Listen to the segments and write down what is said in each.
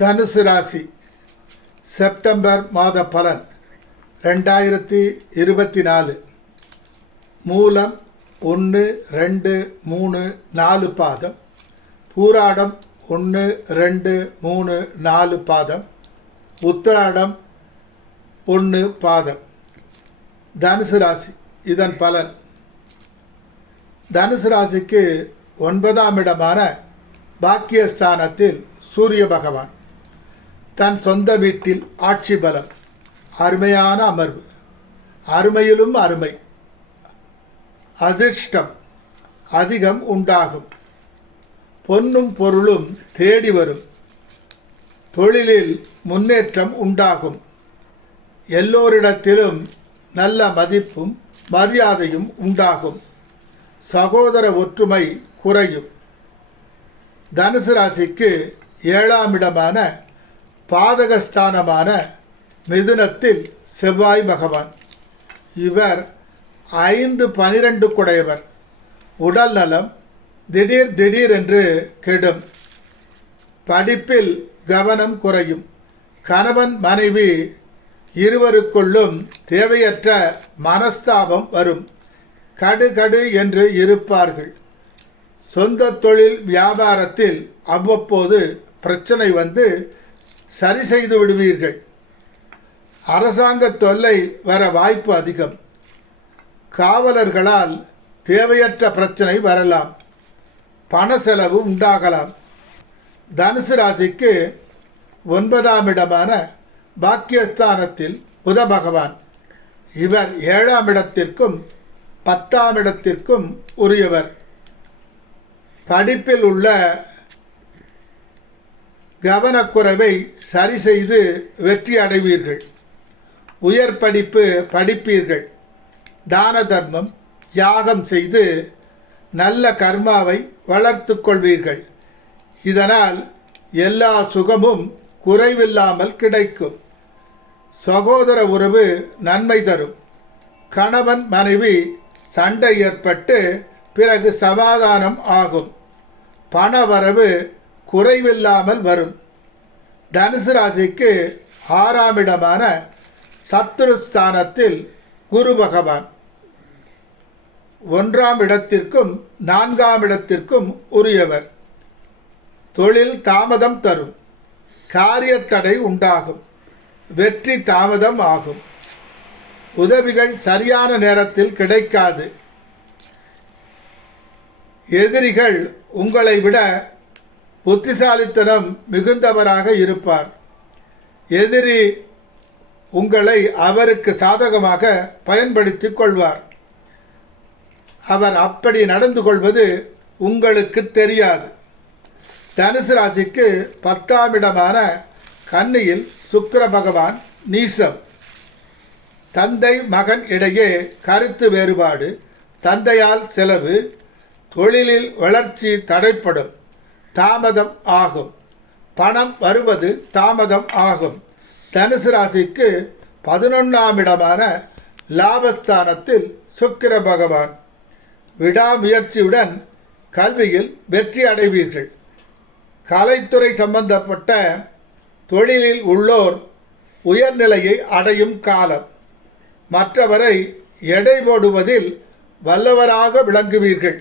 தனுசு ராசி செப்டம்பர் மாத பலன் 2024. மூலம் 1, 2, 3, 4 பாதம். பூராடம் 1, 2, 3, 4 பாதம். உத்திராடம் 1 பாதம். தனுசு ராசி. இதன் பலன். தனுசு ராசிக்கு 9ஆம் இடமான பாக்கியஸ்தானத்தில் சூரிய பகவான். தன் சொந்த வீட்டில் ஆட்சி பலம். அருமையான அமர்வு. அருமையிலும் அருமை. அதிர்ஷ்டம் அதிகம் உண்டாகும். பொன்னும் பொருளும் தேடி வரும். தொழிலில் முன்னேற்றம் உண்டாகும். எல்லோரிடத்திலும் நல்ல மதிப்பும் மரியாதையும் உண்டாகும். சகோதர ஒற்றுமை குறையும். தனுசு ராசிக்கு 7ஆம் இடமான பாதகஸ்தானமான மிதுனத்தில் செவ்வாய் பகவான். இவர் 5, 12 குடையவர். உடல் நலம் திடீர் என்று கெடும். படிப்பில் கவனம் குறையும். கணவன் மனைவி இருவருக்குள்ளும் தேவையற்ற மனஸ்தாபம் வரும். கடு என்று இருப்பார்கள். சொந்த தொழில் வியாபாரத்தில் அவ்வப்போது பிரச்சனை வந்து சரி செய்து விடுவீர்கள். அரசாங்க தொல்லை வர வாய்ப்பு அதிகம். காவலர்களால் தேவையற்ற பிரச்சனை வரலாம். பண செலவு உண்டாகலாம். தனுசு ராசிக்கு 9ஆம் இடமான பாக்கியஸ்தானத்தில் புத பகவான். இவர் 7ஆம் இடத்திற்கும் 10ஆம் இடத்திற்கும் உரியவர். படிப்பில் உள்ள கவனக்குறைவை சரி செய்து வெற்றி அடைவீர்கள். உயர் படிப்பு படிப்பீர்கள். தான தர்மம் யாகம் செய்து நல்ல கர்மாவை வளர்த்து கொள்வீர்கள். இதனால் எல்லா சுகமும் குறைவில்லாமல் கிடைக்கும். சகோதர உறவு நன்மை தரும். கணவன் மனைவி சண்டை ஏற்பட்டு பிறகு சமாதானம் ஆகும். பண வரவு குறைவில்லாமல் வரும். தனுசு ராசிக்கு 6ஆம் இடமான சத்துருஸ்தானத்தில் குரு பகவான். 1ஆம் இடத்திற்கும் 4ஆம் இடத்திற்கும் உரியவர். தொழில் தாமதம் தரும். காரியத்தடை உண்டாகும். வெற்றி தாமதம் ஆகும். உதவிகள் சரியான நேரத்தில் கிடைக்காது. எதிரிகள் உங்களை விட புத்திசாலித்தனம் மிகுந்தவராக இருப்பார். எதிரி உங்களை அவருக்கு சாதகமாக பயன்படுத்தி கொள்வார். அவர் அப்படி நடந்து கொள்வது உங்களுக்கு தெரியாது. தனுசு ராசிக்கு 10ஆம் இடமான கன்னியில் சுக்கிர பகவான் நீசம். தந்தை மகன் இடையே கருத்து வேறுபாடு. தந்தையால் செலவு. தொழிலில் வளர்ச்சி தடைப்படும். தாமதம் ஆகும். பணம் வருவது தாமதம் ஆகும். தனுசு ராசிக்கு 11ஆம் இடமான லாபஸ்தானத்தில் சுக்கிர பகவான். விடாமுயற்சியுடன் கல்வியில் வெற்றி அடைவீர்கள். கலைத்துறை சம்பந்தப்பட்ட தொழிலில் உள்ளோர் உயர்நிலையை அடையும் காலம். மற்றவரை எடை போடுவதில் வல்லவராக விளங்குவீர்கள்.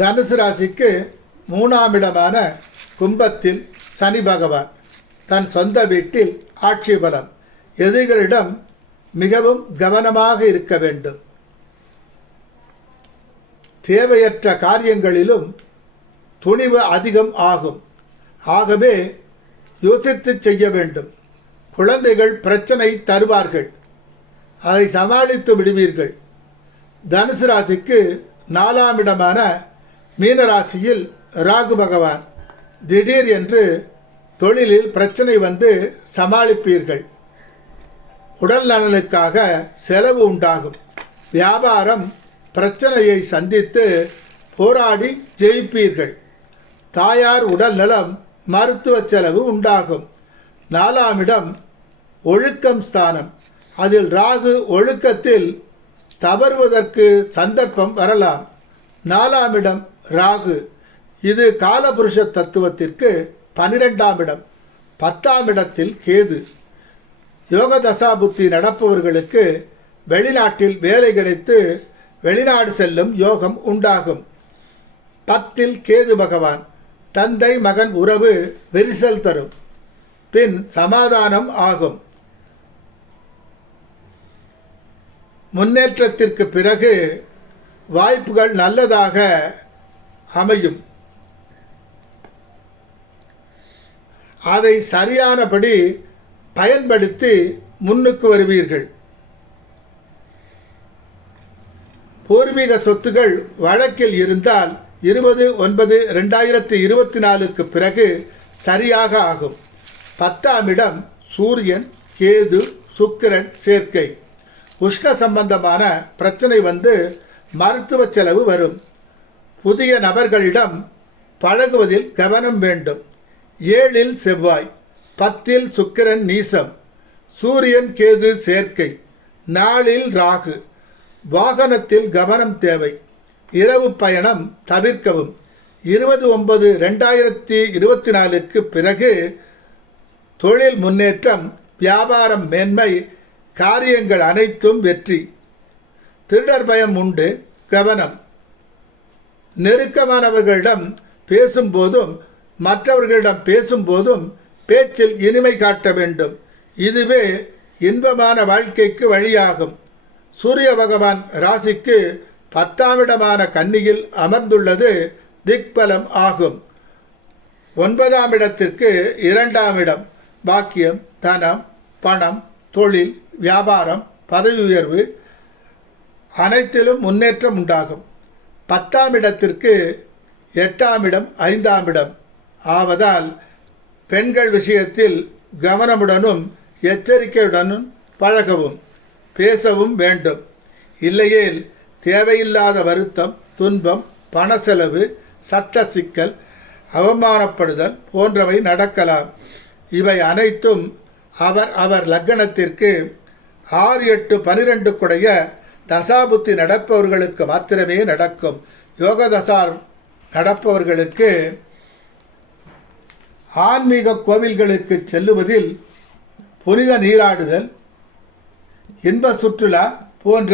தனுசு ராசிக்கு 3ஆம் இடமான கும்பத்தில் சனி பகவான். தன் சொந்த வீட்டில் ஆட்சி பலம். எதிரிகளிடம் மிகவும் கவனமாக இருக்க வேண்டும். தேவையற்ற காரியங்களிலும் துணிவு அதிகம் ஆகும். ஆகவே யோசித்து செய்ய வேண்டும். குழந்தைகள் பிரச்சனை தருவார்கள். அதை சமாளித்து விடுவீர்கள். தனுசு ராசிக்கு 4ஆம் இடமான மீனராசியில் ராகு பகவான். திடீர் என்று தொழிலில் பிரச்சனை வந்து சமாளிப்பீர்கள். உடல் நலனுக்காக செலவு உண்டாகும். வியாபாரம் பிரச்சனையை சந்தித்து போராடி ஜெயிப்பீர்கள். தாயார் உடல் நலம் மருத்துவ செலவு உண்டாகும். 4ஆம் இடம் ஒழுக்கம் ஸ்தானம். அதில் ராகு ஒழுக்கத்தில் தவறுவதற்கு சந்தர்ப்பம் வரலாம். 4ஆம் இடம் ராகு. இது காலபுருஷ தத்துவத்திற்கு 12ஆம் இடம். 10ஆம் இடத்தில் கேது. யோக தசாபுத்தி நடப்பவர்களுக்கு வெளிநாட்டில் வேலை கிடைத்து வெளிநாடு செல்லும் யோகம் உண்டாகும். 10இல் கேது பகவான். தந்தை மகன் உறவு விரிசல் தரும், பின் சமாதானம் ஆகும். முன்னேற்றத்திற்கு பிறகு வாய்ப்புகள் நல்லதாக அமையும். அதை சரியானபடி பயன்படுத்தி முன்னுக்கு வருவீர்கள். பூர்வீக சொத்துகள் வழக்கில் இருந்தால் 20/9/2024 பிறகு சரியாக ஆகும். 10ஆம் இடம் சூரியன் கேது சுக்கிரன் சேர்க்கை. உஷ்ண சம்பந்தமான பிரச்சனை வந்து மருத்துவ செலவு வரும். புதிய நபர்களிடம் பழகுவதில் கவனம் வேண்டும். 7இல் செவ்வாய். 10இல் சுக்கிரன் நீசம். சூரியன் கேது சேர்க்கை. 4இல் ராகு. வாகனத்தில் கவனம் தேவை. இரவு பயணம் தவிர்க்கவும். 20/9/2024 பிறகு தொழில் முன்னேற்றம், வியாபாரம் மேன்மை, காரியங்கள் அனைத்தும் வெற்றி. திருடர் பயம் உண்டு, கவனம். நெருக்கமானவர்களிடம் பேசும்போதும் மற்றவர்களிடம் பேசும்போதும் பேச்சில் இனிமை காட்ட வேண்டும். இதுவே இன்பமான வாழ்க்கைக்கு வழியாகும். சூரிய பகவான் ராசிக்கு 10ஆம் இடமான கன்னியில் அமர்ந்துள்ளது திக்பலம் ஆகும். 9ஆம் இடத்திற்கு 2ஆம் இடம். பாக்கியம், தனம், பணம், தொழில், வியாபாரம், பதவி உயர்வு அனைத்திலும் முன்னேற்றம் உண்டாகும். 10ஆம் இடத்திற்கு 8ஆம் இடம் 5ஆம் இடம் ஆவதால் பெண்கள் விஷயத்தில் கவனமுடனும் எச்சரிக்கையுடனும் பழகவும் பேசவும் வேண்டும். இல்லையேல் தேவையில்லாத வருத்தம், துன்பம், பண செலவு, சட்ட சிக்கல், அவமானப்படுதல் போன்றவை நடக்கலாம். இவை அனைத்தும் அவர் லக்னத்திற்கு 6, 8, 12 குடைய தசாபுத்தி நடப்பவர்களுக்கு மாத்திரமே நடக்கும். யோக தசா நடப்பவர்களுக்கு ஆன்மீக கோவில்களுக்கு செல்லுவதில், புனித நீராடுதல், இன்ப சுற்றுலா போன்ற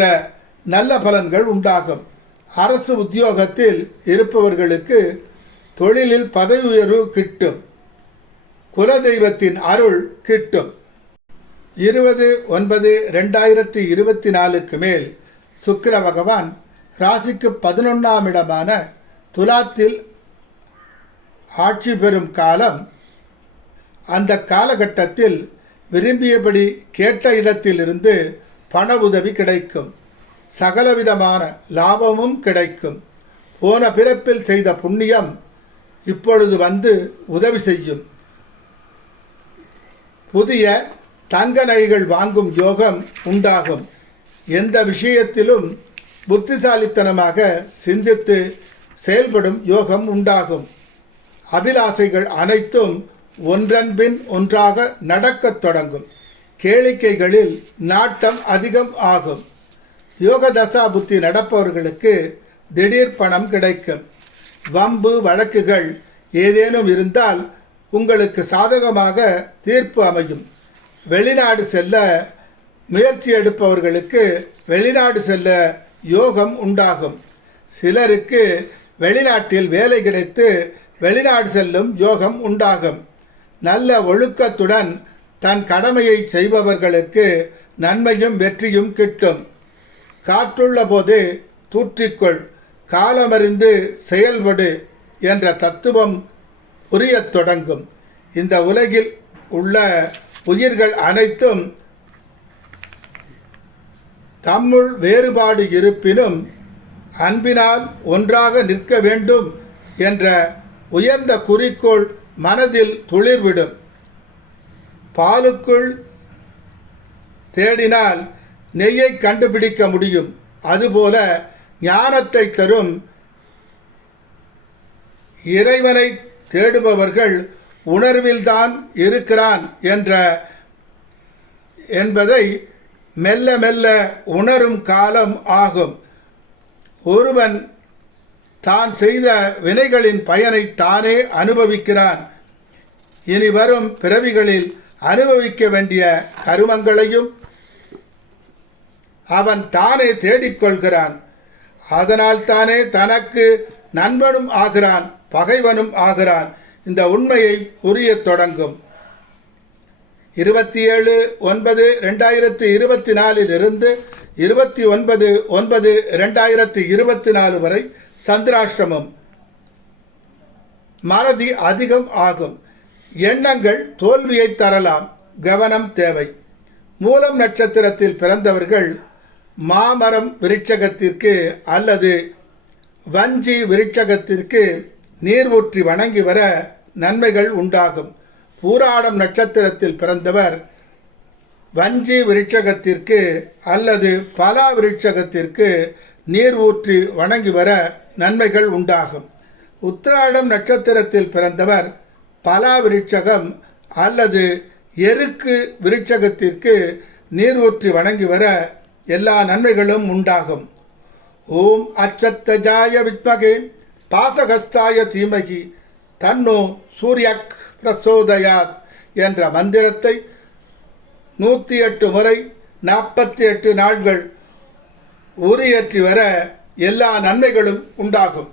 நல்ல பலன்கள் உண்டாகும். அரசு உத்தியோகத்தில் இருப்பவர்களுக்கு தொழிலில் பதவி உயர்வு கிட்டும். குலதெய்வத்தின் அருள் கிட்டும். 20/9/2024 மேல் சுக்கிர பகவான் ராசிக்கு 11ஆம் இடமான துலாத்தில் ஆட்சி பெறும் காலம். அந்த காலகட்டத்தில் விரும்பியபடி கேட்ட இடத்திலிருந்து பண உதவி கிடைக்கும். சகலவிதமான லாபமும் கிடைக்கும். போன பிறப்பில் செய்த புண்ணியம் இப்பொழுது வந்து உதவி செய்யும். புதிய தங்க நகைகள் வாங்கும் யோகம் உண்டாகும். எந்த விஷயத்திலும் புத்திசாலித்தனமாக சிந்தித்து செயல்படும் யோகம் உண்டாகும். அபிலாசைகள் அனைத்தும் ஒன்றன்பின் ஒன்றாக நடக்கத் தொடங்கும். கேளிக்கைகளில் நாட்டம் அதிகம் ஆகும். யோக தசா புத்தி நடப்பவர்களுக்கு திடீர் பணம் கிடைக்கும். வம்பு வழக்குகள் ஏதேனும் இருந்தால் உங்களுக்கு சாதகமாக தீர்ப்பு அமையும். வெளிநாடு செல்ல முயற்சி எடுப்பவர்களுக்கு வெளிநாடு செல்ல யோகம் உண்டாகும். சிலருக்கு வெளிநாட்டில் வேலை கிடைத்து வெளிநாடு செல்லும் யோகம் உண்டாகும். நல்ல ஒழுக்கத்துடன் தன் கடமையை செய்பவர்களுக்கு நன்மையும் வெற்றியும் கிட்டும். காற்றுள்ள போது தூற்றிக்கொள், காலமறிந்து செயல்படு என்ற தத்துவம் புரியத் தொடங்கும். இந்த உலகில் உள்ள உயிர்கள் அனைத்தும் தம்முள் வேறுபாடு இருப்பினும் அன்பினால் ஒன்றாக நிற்க வேண்டும் என்ற உயர்ந்த குறிக்கோள் மனதில் துளிர்விடும். பாலுக்குள் தேடினால் நெய்யை கண்டுபிடிக்க முடியும். அதுபோல ஞானத்தை தரும் இறைவனை தேடுபவர்கள் உணர்வில்தான் இருக்கிறான் என்பதை மெல்ல மெல்ல உணரும் காலம் ஆகும். ஒருவன் தான் செய்த வினைகளின் பயனை தானே அனுபவிக்கிறான். இனி வரும் பிறவிகளில் அனுபவிக்க வேண்டிய கருமங்களையும் அவன் தானே தேடிக்கொள்கிறான். அதனால் தானே தனக்கு நண்பனும் ஆகிறான், பகைவனும் ஆகிறான். இந்த உண்மையை புரியத் தொடங்கும். 27/9/2024 29/9/2024 வரை சந்திராஷ்டமம். மறதி அதிகம் ஆகும். எண்ணங்கள் தோல்வியை தரலாம். கவனம் தேவை. மூலம் நட்சத்திரத்தில் பிறந்தவர்கள் மாமரம் விருட்சகத்திற்கு அல்லது வஞ்சி விருட்சகத்திற்கு நீர் ஊற்றி வணங்கி வர நன்மைகள் உண்டாகும். பூராடம் நட்சத்திரத்தில் பிறந்தவர் வஞ்சி விருட்சகத்திற்கு அல்லது பலா விருட்சகத்திற்கு நீர் ஊற்றி வணங்கி வர நன்மைகள் உண்டாகும். உத்திராடம் நட்சத்திரத்தில் பிறந்தவர் பலா விருட்சகம் அல்லது எருக்கு விருட்சகத்திற்கு நீர் ஊற்றி வணங்கி வர எல்லா நன்மைகளும் உண்டாகும். ஓம் அச்சத்தஜாய வித்மகே பாசகஸ்தாய தீமகி தன்னோ சூரியக் பிரசோதயாத் என்ற மந்திரத்தை 108 முறை 48 நாட்கள் உரியேற்றி வர எல்லா நன்மைகளும் உண்டாகும்.